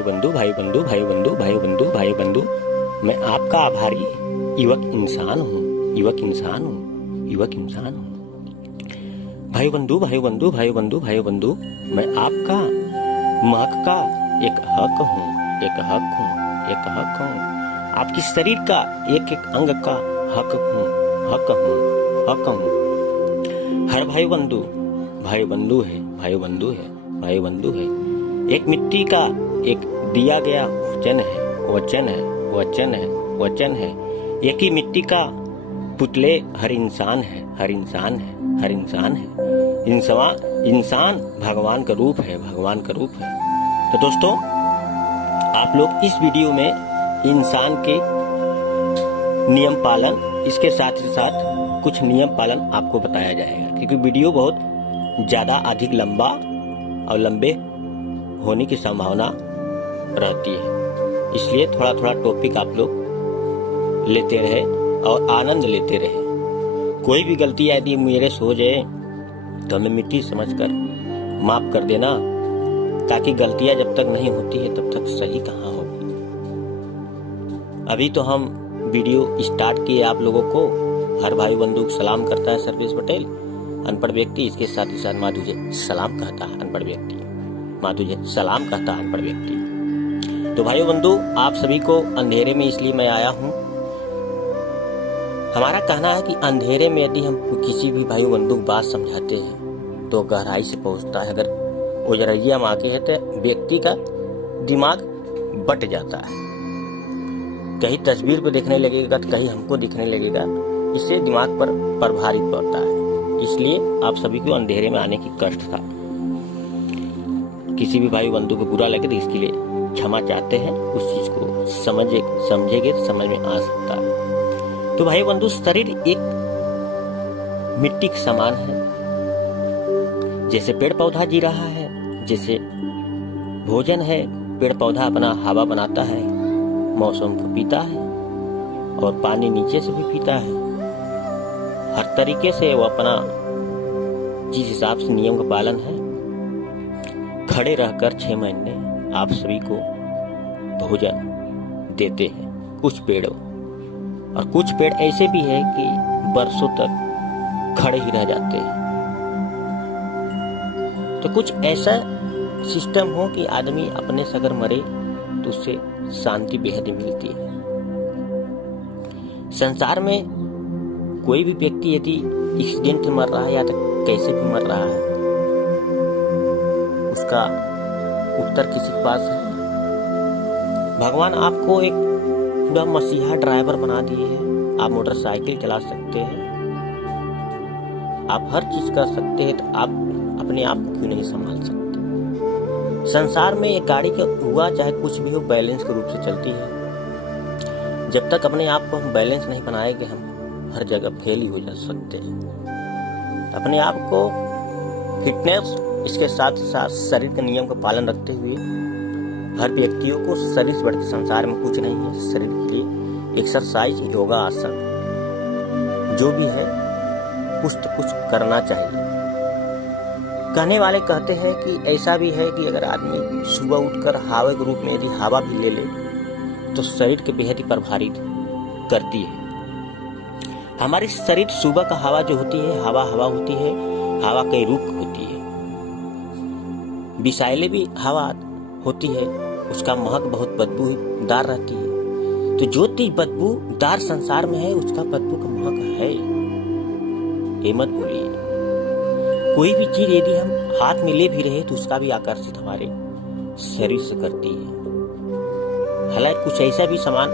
भाई बंधु भाई बंधु भाई बंधु भाई बंधु भाई बंधु, मैं आपका आभारी युवक इंसान हूँ, युवक इंसान हूँ, युवक इंसान हूँ। भाई बंधु भाई बंधु भाई बंधु भाई बंधु, मैं आपका महक का एक हक हूँ, एक हक हूँ, एक हक हूँ। आपकी शरीर का एक एक अंग का हक हूँ, हक हूँ, हक हूँ। हर भाई बंधु है, भाई बंधु है, भाई बंधु है। एक मिट्टी का एक दिया गया वचन है, वचन है, वचन है, वचन है। एक ही मिट्टी का पुतले हर इंसान है, हर इंसान है, हर इंसान है। इंसान भगवान का रूप है, भगवान का रूप है। तो दोस्तों, आप लोग इस वीडियो में इंसान के नियम पालन, इसके साथ ही साथ कुछ नियम पालन आपको बताया जाएगा, क्योंकि वीडियो बहुत ज्यादा अधिक लंबा और लंबे होने की संभावना रहती है। इसलिए थोड़ा थोड़ा टॉपिक आप लोग लेते रहे और आनंद लेते रहे। कोई भी गलती यदि मेरे से हो जाए तो हमें मिट्टी समझकर माफ कर देना, ताकि गलतियां जब तक नहीं होती है तब तक सही कहाँ होगी। अभी तो हम वीडियो स्टार्ट किए, आप लोगों को हर भाई बंधु सलाम करता है सर्वेश पटेल, अनपढ़ व्यक्ति। इसके साथ ही साथ माधुजे सलाम कहता है अनपढ़ व्यक्ति, माधुजे सलाम कहता है अनपढ़ व्यक्ति। तो भाई बंधु, आप सभी को अंधेरे में इसलिए मैं आया हूँ। हमारा कहना है कि अंधेरे में यदि हम किसी भी भाई बंधु को बात समझाते हैं तो गहराई से पहुंचता है। अगर उजरैया में आके है तो व्यक्ति का दिमाग बट जाता है, कहीं तस्वीर पे देखने लगेगा तो कहीं हमको दिखने लगेगा, इससे दिमाग पर प्रभावित पड़ता है। इसलिए आप सभी को अंधेरे में आने की कष्ट था। किसी भी भाई बंधु को बुरा लगे तो इसके लिए क्षमा चाहते हैं, उस चीज को समझेंगे समझ में आ सकता है। तो भाई बंधु, शरीर एक मिट्टी के समान है। जैसे पेड़ पौधा जी रहा है, जैसे भोजन है, पेड़ पौधा अपना हवा बनाता है, मौसम को पीता है और पानी नीचे से भी पीता है। हर तरीके से वो अपना जिस हिसाब से नियम का पालन है, खड़े रहकर 6 महीने आप सभी को भोजन देते हैं। कुछ पेड़ों और कुछ पेड़ ऐसे भी है कि बरसों तक खड़े ही रह जाते हैं। तो कुछ ऐसा सिस्टम हो कि आदमी अपने से अगर मरे तो उससे शांति बेहद मिलती है। संसार में कोई भी व्यक्ति यदि एक्सीडेंट से मर रहा है या तो कैसे भी मर रहा है, उसका उत्तर किसी के पास है? भगवान आपको एक पूरा मसीहा ड्राइवर बना दिए हैं। आप मोटरसाइकिल चला सकते हैं, आप हर चीज कर सकते हैं, तो आप अपने आप को क्यों नहीं संभाल सकते? संसार में एक गाड़ी का हुआ चाहे कुछ भी हो, बैलेंस के रूप से चलती है। जब तक अपने आप को हम बैलेंस नहीं बनाएंगे, हम हर जगह फेल ही हो जा सकते हैं। अपने आप को फिटनेस, इसके साथ ही साथ शरीर के नियम का पालन रखते हुए हर व्यक्तियों को शरीर से बढ़कर संसार में कुछ नहीं है। शरीर के लिए एक्सरसाइज, योगा, आसन जो भी है कुछ तो कुछ करना चाहिए। कहने वाले कहते हैं कि ऐसा भी है कि अगर आदमी सुबह उठकर हवा के रूप में यदि हवा भी ले ले तो शरीर के बेहद ही प्रभावित करती है। हमारे शरीर सुबह का हवा जो होती है, हवा होती है, हवा कई रूप होती है। विषैले भी हवा होती है, उसका महक बहुत बदबूदार रहती है। तो जो चीज बदबूदार संसार में है, उसका बदबू का महक है, ये मत भूलिए। कोई भी चीज यदि हम हाथ में ले भी रहे तो उसका भी आकर्षित हमारे शरीर से करती है। हालांकि कुछ ऐसा भी सामान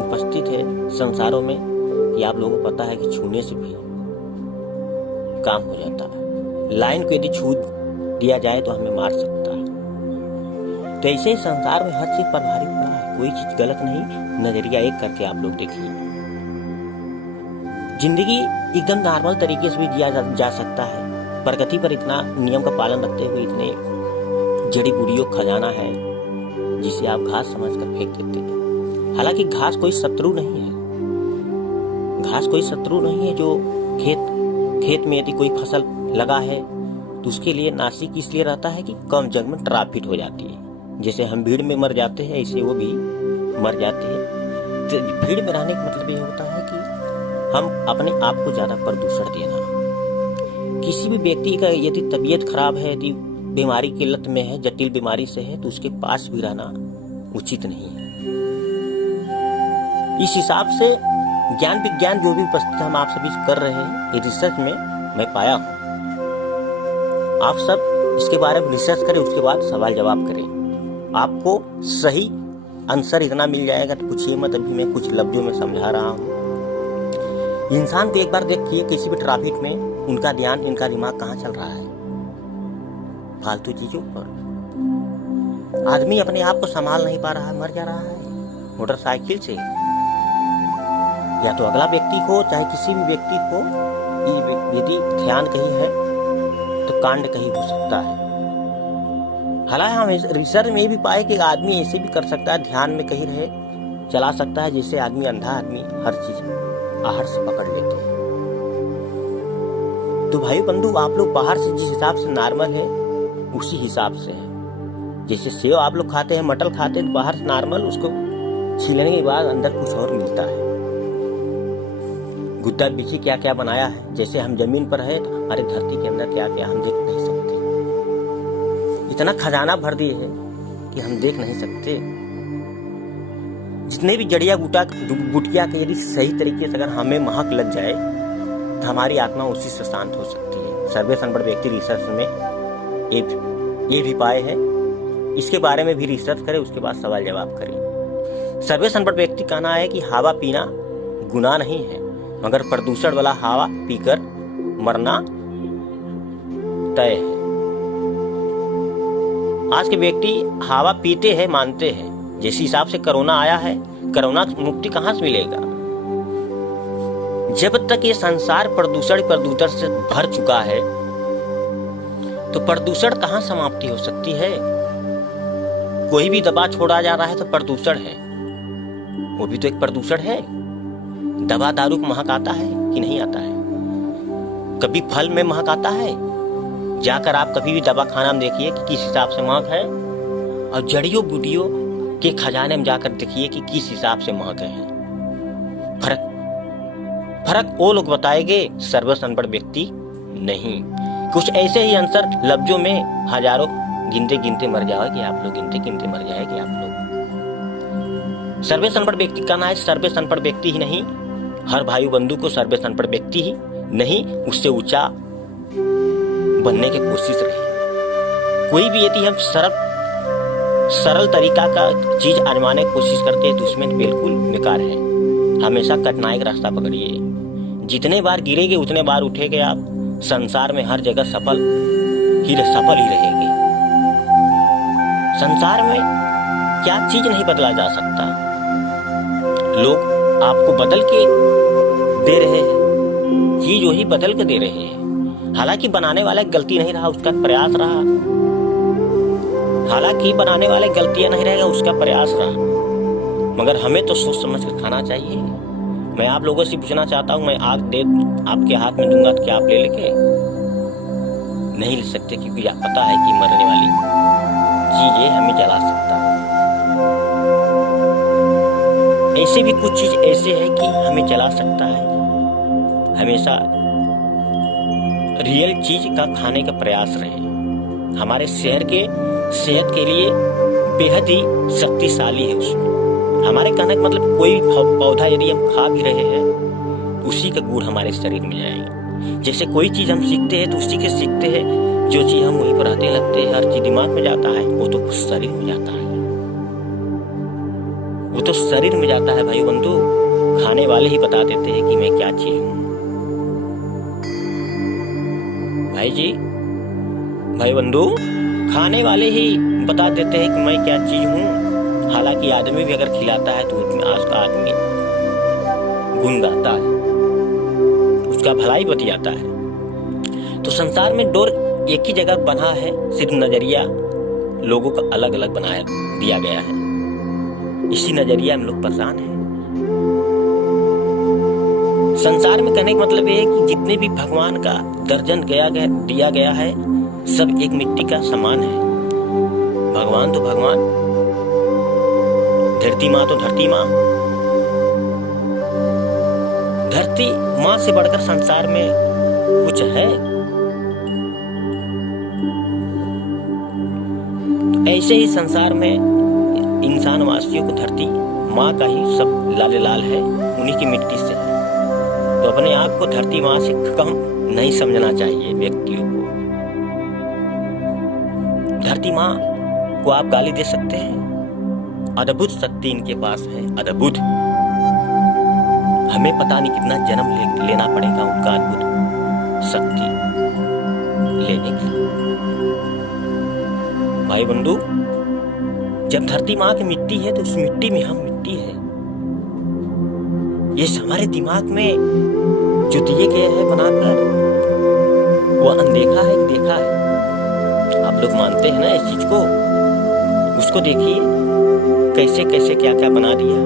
उपस्थित है संसारों में कि आप लोगों को पता है कि छूने से भी काम हो जाता है। लाइन को यदि छू दिया जाए तो हमें मार सकता है। तो ऐसे ही संसार में हर चीज प्रभावित पड़ा है, कोई चीज गलत नहीं। नजरिया एक करके आप लोग देखिए, जिंदगी एकदम नॉर्मल तरीके से भी जिया जा सकता है। प्रगति पर इतना नियम का पालन रखते हुए इतने जड़ी बूटियों खजाना है जिसे आप घास समझकर फेंक देते हैं। हालांकि घास कोई शत्रु नहीं है, घास कोई शत्रु नहीं है। जो खेत में यदि कोई फसल लगा है तो उसके लिए नासिक इसलिए रहता है कि कम जगह में ट्राफिक हो जाती है, जैसे हम भीड़ में मर जाते हैं, ऐसे वो भी मर जाते हैं। तो भीड़ में रहने का मतलब ये होता है कि हम अपने आप को ज़्यादा प्रदूषण देना। किसी भी व्यक्ति का यदि तबीयत खराब है, यदि बीमारी की लत में है, जटिल बीमारी से है, तो उसके पास भी रहना उचित नहीं है। इस हिसाब से ज्ञान विज्ञान जो भी उपस्थित हम आप सभी कर रहे हैं, ये रिसर्च में मैं पाया हूँ। आप सब इसके बारे में रिसर्च करें, उसके बाद सवाल जवाब करें। आपको सही आंसर इतना मिल जाएगा तो पूछिए मत। अभी मैं कुछ लफ्जों में समझा रहा हूँ। इंसान को एक बार देखिए, किसी भी ट्रैफिक में उनका ध्यान, इनका दिमाग कहाँ चल रहा है? फालतू चीजों पर। आदमी अपने आप को संभाल नहीं पा रहा है, मर जा रहा है मोटरसाइकिल से। या तो अगला व्यक्ति को, चाहे किसी भी व्यक्ति को, यदि ध्यान कहीं है तो कांड कहीं हो सकता है। हालांकि हम रिसर्च में भी पाए कि आदमी ऐसे भी कर सकता है, ध्यान में कहीं रहे चला सकता है, जैसे आदमी अंधा आदमी हर चीज आहट से पकड़ लेते हैं। तो भाई बंधु, आप लोग बाहर से जिस हिसाब से नॉर्मल है उसी हिसाब से है। जैसे सेव आप लोग खाते हैं, मटर खाते हैं, तो बाहर से नॉर्मल, उसको छीलने के बाद अंदर कुछ और मिलता है। गुद्दा बिची क्या क्या बनाया है। जैसे हम जमीन पर है तो हमारे धरती के अंदर क्या क्या हम देख नहीं सकते। इतना खजाना भर दिए है कि हम देख नहीं सकते। जितने भी जड़िया बूटिया के यदि सही तरीके से अगर हमें महक लग जाए तो हमारी आत्मा उसी से शांत हो सकती है। सर्वे संपन्न व्यक्ति रिसर्च में ये भी पाए हैं। इसके बारे में भी रिसर्च करें, उसके बाद सवाल जवाब करें। सर्वे संपन्न व्यक्ति कहना है कि हवा पीना गुनाह नहीं है, मगर प्रदूषण वाला हवा पीकर मरना तय है। आज के व्यक्ति हवा पीते हैं, मानते हैं। जिस हिसाब से कोरोना आया है, कोरोना मुक्ति कहां से मिलेगा? जब तक ये संसार प्रदूषण से भर चुका है तो प्रदूषण कहां समाप्ति हो सकती है? कोई भी दवा छोड़ा जा रहा है तो प्रदूषण है, वो भी तो एक प्रदूषण है। दवा दारू को महक आता है कि नहीं आता है? कभी फल में महक आता है? जाकर आप कभी भी दवा खाना में देखिए कि किस हिसाब से महक है, और जड़ियों बूटियों के खजाने में जाकर देखिए कि किस हिसाब से महक है। फर्क वो लोग बताएंगे, सर्वसंपन्न व्यक्ति नहीं। कुछ ऐसे ही आंसर लफ्जों में हजारों गिनते गिनते मर जाएंगे आप लोग, गिनते गिनते मर जाएंगे आप लोग। सर्वे संपन्न व्यक्ति कहना है, सर्वे संपन्न व्यक्ति ही नहीं, हर भाई बंधु को सर्वे संपन्न व्यक्ति ही नहीं, उससे ऊंचा बनने की कोशिश रहे। कोई भी यदि हम सरल तरीका का चीज आजमाने की कोशिश करते हैं तो उसमें बिल्कुल बेकार है। हमेशा कठिनाई का रास्ता पकड़िए। जितने बार गिरेंगे उतने बार उठेंगे आप। संसार में हर जगह सफल ही रहेंगे। संसार में क्या चीज नहीं बदला जा सकता। लोग आपको बदल के दे रहे हैं, चीज वही बदल के दे रहे हैं। हालांकि बनाने वाला गलती नहीं रहा, उसका प्रयास रहा। हालांकि बनाने वाले गलतियां नहीं रहेगा, उसका प्रयास रहा। मगर हमें तो सोच समझ कर खाना चाहिए। मैं आप लोगों से पूछना चाहता हूं, मैं आग दे आपके हाथ में दूंगा तो क्या आप ले लेंगे? नहीं ले सकते, क्योंकि आप पता है कि मरने वाली चीजें हमें जला सकता है। ऐसे भी कुछ चीज ऐसे है कि हमें जला सकता है। हमेशा रियल चीज का खाने का प्रयास रहे। हमारे शहर के सेहत के लिए बेहद ही शक्तिशाली है। उसमें हमारे कहने का मतलब कोई पौधा यदि हम खा भी रहे हैं, उसी का गुण हमारे शरीर में जाएगा। जैसे कोई चीज हम सीखते हैं तो उसी के सीखते हैं, जो चीज हम वहीं पर रहते लगते हैं, हर चीज दिमाग में जाता है, वो तो शरीर में जाता है। वो तो शरीर में जाता है भाई बंधु। खाने वाले ही बता देते हैं कि मैं क्या चीज हूँ। भाई जी, भाई बंधु, खाने वाले ही बता देते हैं कि मैं क्या चीज हूँ। हालांकि आदमी भी अगर खिलाता है तो आज का आदमी गुण गाता है, उसका भलाई बतियाता है। तो संसार में डोर एक ही जगह बना है, सिर्फ नजरिया लोगों का अलग अलग बनाया दिया गया है। इसी नजरिया में लोग परेशान हैं। संसार में कहने का मतलब ये है कि जितने भी भगवान का दर्जन दिया गया है, सब एक मिट्टी का समान है। भगवान तो भगवान, धरती माँ तो धरती माँ। धरती माँ से बढ़कर संसार में कुछ है? ऐसे ही संसार में इंसान वासियों को धरती माँ का ही सब लाले लाल है, उन्हीं की मिट्टी से है। तो अपने आप को धरती माँ से कम नहीं समझना चाहिए व्यक्तियों को। धरती माँ को आप गाली दे सकते हैं, अद्भुत शक्ति इनके पास है, अद्भुत। हमें पता नहीं कितना जन्म लेना पड़ेगा उनका अद्भुत शक्ति लेने के लिए। भाई बंधु, जब धरती माँ की मिट्टी है तो उस मिट्टी में हम मिट्टी है। ये हमारे दिमाग में जो दिए गए हैं बनाकर, वो अनदेखा है कि देखा है? आप लोग मानते हैं ना इस चीज को? उसको देखिए कैसे कैसे क्या क्या बना दिया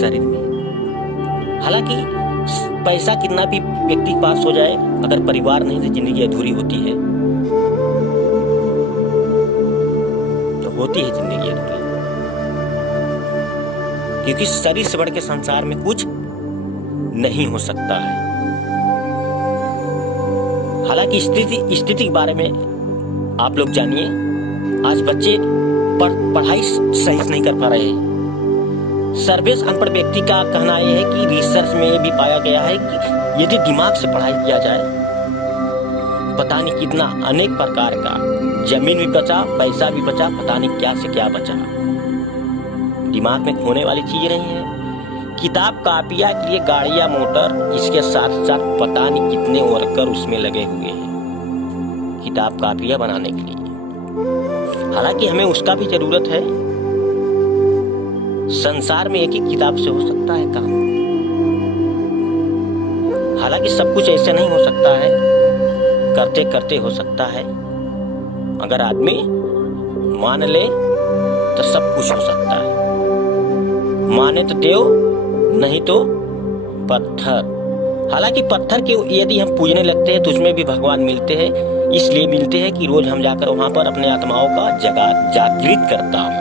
शरीर में। हालांकि पैसा कितना भी व्यक्ति के पास हो जाए, अगर परिवार नहीं तो जिंदगी अधूरी होती है। तो होती है जिंदगी अधूरी, क्योंकि शरीर से बढ़ के संसार में कुछ नहीं हो सकता है। हालांकि स्थिति के बारे में आप लोग जानिए, आज बच्चे पढ़ाई सही से नहीं कर पा रहे हैं। सर्वेश अनपढ़ व्यक्ति का कहना यह है कि रिसर्च में भी पाया गया है कि यदि दिमाग से पढ़ाई किया जाए, पता नहीं कितना अनेक प्रकार का, जमीन भी बचा, पैसा भी बचा, पता नहीं क्या से क्या बचा। दिमाग में खोने वाली चीज नहीं है। किताब कापियां के लिए गाड़ियां, मोटर, इसके साथ साथ पता नहीं कितने वर्कर उसमें लगे हुए हैं किताब कापियां बनाने के लिए। हालांकि हमें उसका भी जरूरत है। संसार में एक ही किताब से हो सकता है काम। हालांकि सब कुछ ऐसे नहीं हो सकता है, करते करते हो सकता है। अगर आदमी मान ले तो सब कुछ हो सकता है। माने तो देव, नहीं तो पत्थर। हालांकि पत्थर के यदि हम पूजने लगते हैं तो उसमें भी भगवान मिलते हैं। इसलिए मिलते हैं कि रोज हम जाकर वहां पर अपने आत्माओं का जागृत करता हूं।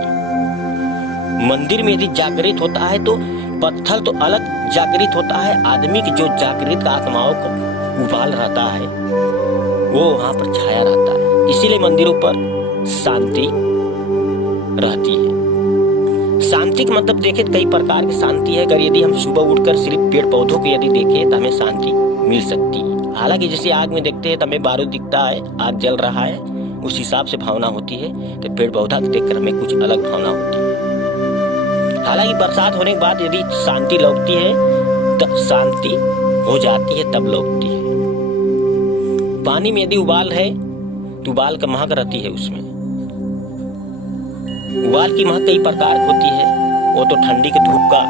मंदिर में यदि जागृत होता है तो पत्थर तो अलग जागृत होता है। आदमी की जो जागृत आत्माओं को उबाल रहता है वो वहां पर छाया रहता है। इसीलिए मंदिरों पर शांति रहती है। शांति का मतलब देखें कई प्रकार की शांति है। अगर यदि हम सुबह उठकर सिर्फ पेड़ पौधों को यदि देखें तो हमें शांति मिल सकती है। हालांकि जैसे आग में देखते हैं तो हमें बारूद दिखता है, आग जल रहा है, उस हिसाब से भावना होती है। तो पेड़ पौधा देखकर हमें कुछ अलग भावना होती है। हालांकि बरसात होने के बाद यदि शांति लौटती है तो शांति हो जाती है, तब लौटती है। पानी में यदि उबाल है तो उबाल का महक रहती है उसमें। उबाल की महक कई प्रकार की होती है। वो तो ठंडी के धूप का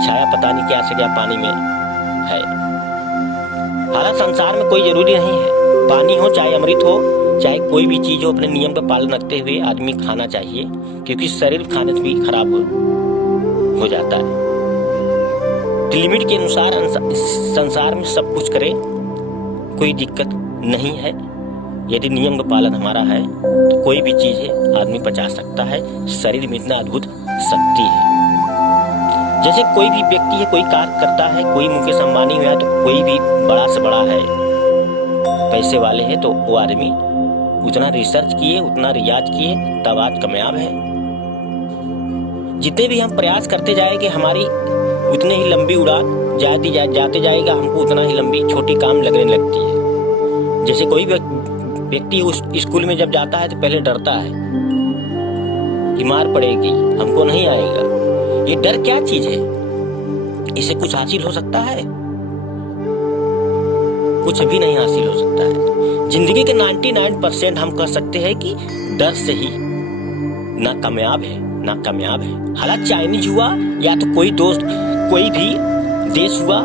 छाया पता नहीं क्या से क्या पानी में है। हालांकि संसार में कोई जरूरी नहीं है। पानी हो चाहे अमृत हो, चाहे कोई भी चीज हो, अपने नियम का पालन रखते हुए आदमी खाना चाहिए, क्योंकि शरीर खाने से भी खराब हो जाता है। लिमिट के अनुसार संसार में सब कुछ करे, कोई दिक्कत नहीं है। यदि नियम का पालन हमारा है तो कोई भी चीज है आदमी पचा सकता है। शरीर में इतना अद्भुत शक्ति है। जैसे कोई भी व्यक्ति है, कोई कार्य करता है, कोई मुकेश अंबानी हुआ तो कोई भी बड़ा से बड़ा है, पैसे वाले हैं, तो वो आदमी उतना रिसर्च किए, उतना रियाज किए, तब आज कामयाब है। जितने भी हम प्रयास करते जाएंगे हमारी उतने ही लंबी उड़ान जाते जाएगा, हमको उतना ही लंबी छोटी काम लगने लगती है। जैसे कोई व्यक्ति उस स्कूल में जब जाता है तो पहले डरता है कि मार पड़ेगी, हमको नहीं आएगा। ये डर क्या चीज है? इसे कुछ हासिल हो सकता है? कुछ भी नहीं हासिल हो सकता है। जिंदगी के 99% हम कह सकते हैं कि डर से ही नाकामयाब है। हालांकि चाइनीज हुआ या तो कोई दोस्त, कोई भी देश हुआ,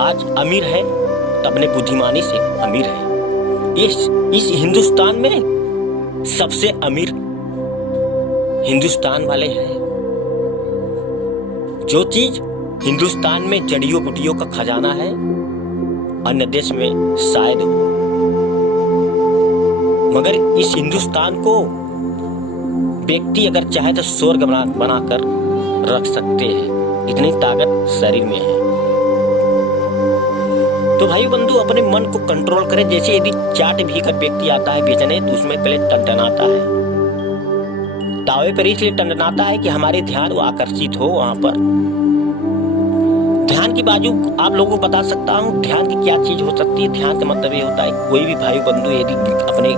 आज अमीर है तो अपने बुद्धिमानी से अमीर है। इस हिंदुस्तान में सबसे अमीर हिंदुस्तान वाले हैं। जो चीज हिंदुस्तान में जड़ियों बूटियों का खजाना है, अन्य देश में शायद हो, मगर इस हिंदुस्तान को व्यक्ति अगर चाहे तो स्वर्ग बनाकर रख सकते हैं, इतनी ताकत शरीर में है। तो भाई बंधु अपने मन को कंट्रोल करें। जैसे यदि चाट भी कर व्यक्ति आता है बेचने तो उसमें पहले टनटनाता है, दावे पर इसलिए टनटनाता है कि हमारे ध्यान वो आकर्षित हो वहां पर। ध्यान की बाजू आप लोगों को बता सकता हूँ ध्यान की क्या चीज हो सकती है। ध्यान का मतलब ये होता है कोई भी भाई बंधु यदि अपने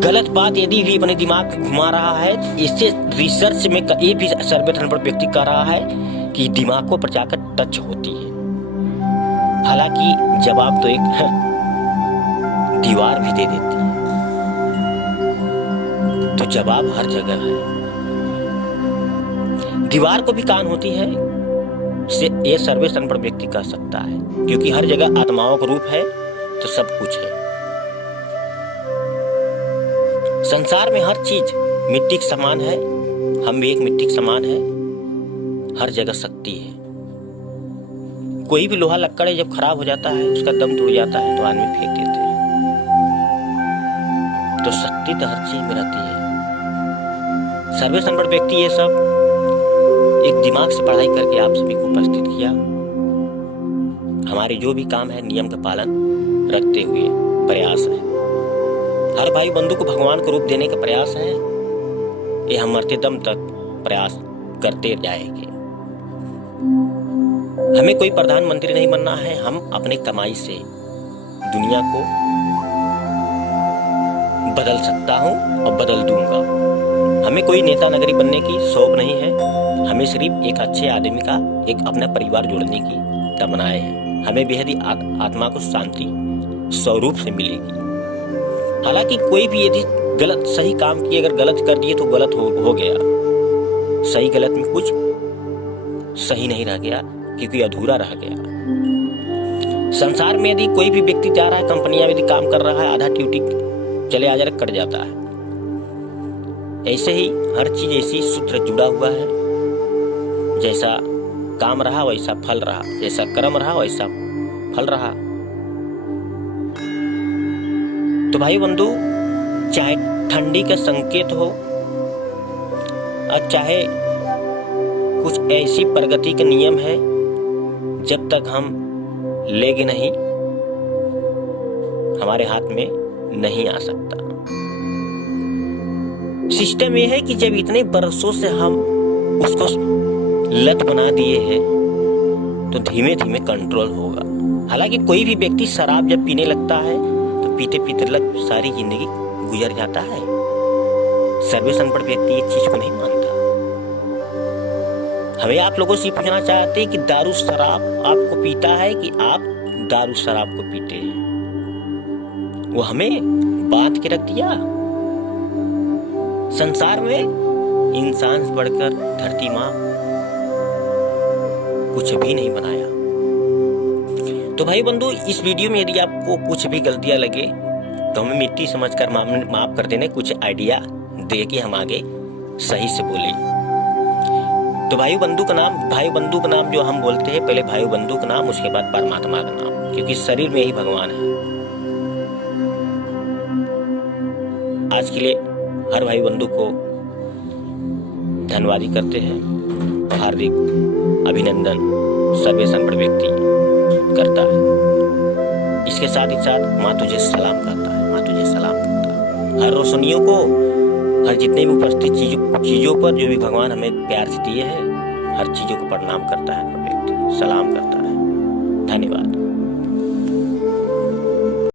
गलत बात यदि भी अपने दिमाग में घुमा रहा है, इससे रिसर्च में ये भी सर्वेक्षण पर व्यक्ति कर रहा है कि दिमाग को पर जाकर टच होती है। हालांकि जवाब तो एक दीवार भी दे देती है, तो जवाब हर जगह है। दीवार को भी कान होती है, ये सर्वेक्षण पर व्यक्ति कर सकता है, क्योंकि हर जगह आत्माओं का रूप है तो सब कुछ है। संसार में हर चीज मिट्टी के समान है, हम भी एक मिट्टी के समान है, हर जगह शक्ति है। कोई भी लोहा लक्कड़ जब खराब हो जाता है, उसका दम टूट जाता है तो आदमी फेंक देते हैं। तो शक्ति तो हर चीज में रहती है। सर्वेक्षण पर व्यक्ति ये सब एक दिमाग से पढ़ाई करके आप सभी को उपस्थित किया। हमारे जो भी काम है नियम का पालन रखते हुए प्रयास है। हर भाई बंधु को भगवान को रूप देने का प्रयास है, ये हम मरते दम तक प्रयास करते जाएंगे। हमें कोई प्रधानमंत्री नहीं बनना है, हम अपने कमाई से दुनिया को बदल सकता हूं और बदल दूंगा। हमें कोई नेता नगरी बनने की शौक नहीं है, हमें सिर्फ एक अच्छे आदमी का एक अपना परिवार जोड़ने की तमन्नाएं है। हमें बेहद आत्मा को शांति स्वरूप से मिलेगी। हालांकि कोई भी यदि गलत सही काम किए, अगर गलत कर दिए तो गलत हो गया, सही गलत में कुछ सही नहीं रह गया, क्योंकि अधूरा रह गया। संसार में यदि कोई भी व्यक्ति जा रहा है, कंपनियां यदि काम कर रहा है, आधा ड्यूटी चले आजा कट जाता है। ऐसे ही हर चीज ऐसी सूत्र जुड़ा हुआ है, जैसा काम रहा वैसा फल रहा, जैसा कर्म रहा वैसा फल रहा। तो भाई बंधु चाहे ठंडी का संकेत हो और चाहे कुछ ऐसी प्रगति के नियम है, जब तक हम लेगे नहीं हमारे हाथ में नहीं आ सकता। सिस्टम ये है कि जब इतने बरसों से हम उसको लत बना दिए हैं तो धीमे धीमे कंट्रोल होगा। हालांकि कोई भी व्यक्ति शराब जब पीने लगता है तो पीते पीते लग सारी जिंदगी गुजर जाता है। सर्वेक्षण पर व्यक्ति ये चीज को नहीं मानता। हमें आप लोगों से पूछना चाहते हैं कि दारू शराब आपको पीता है कि आप दारू शराब को पीते हैं? वो हमें बांध के रख दिया। संसार में इंसान से बढ़कर धरती माँ कुछ भी नहीं बनाया। तो भाई बंधु इस वीडियो में यदि आपको कुछ भी गलतियां लगे तो हमें मिट्टी समझकर माफ कर देने, कुछ आइडिया दे के हम आगे सही से बोले। तो भाई बंधु का नाम जो हम बोलते हैं, पहले भाई बंधु का नाम, उसके बाद परमात्मा का नाम, क्योंकि शरीर में ही भगवान है। आज के लिए हर भाई बंधु को धन्यवाद करते हैं। हार्दिक अभिनंदन सर्वेक्षण पर व्यक्ति करता है। इसके साथ ही साथ माँ तुझे सलाम करता है, माँ तुझे सलाम करता है। हर रोशनियों को, हर जितने भी उपस्थित चीजों पर जो भी भगवान हमें प्यार से दिए हैं, हर चीजों को प्रणाम करता है, व्यक्ति सलाम करता है। धन्यवाद।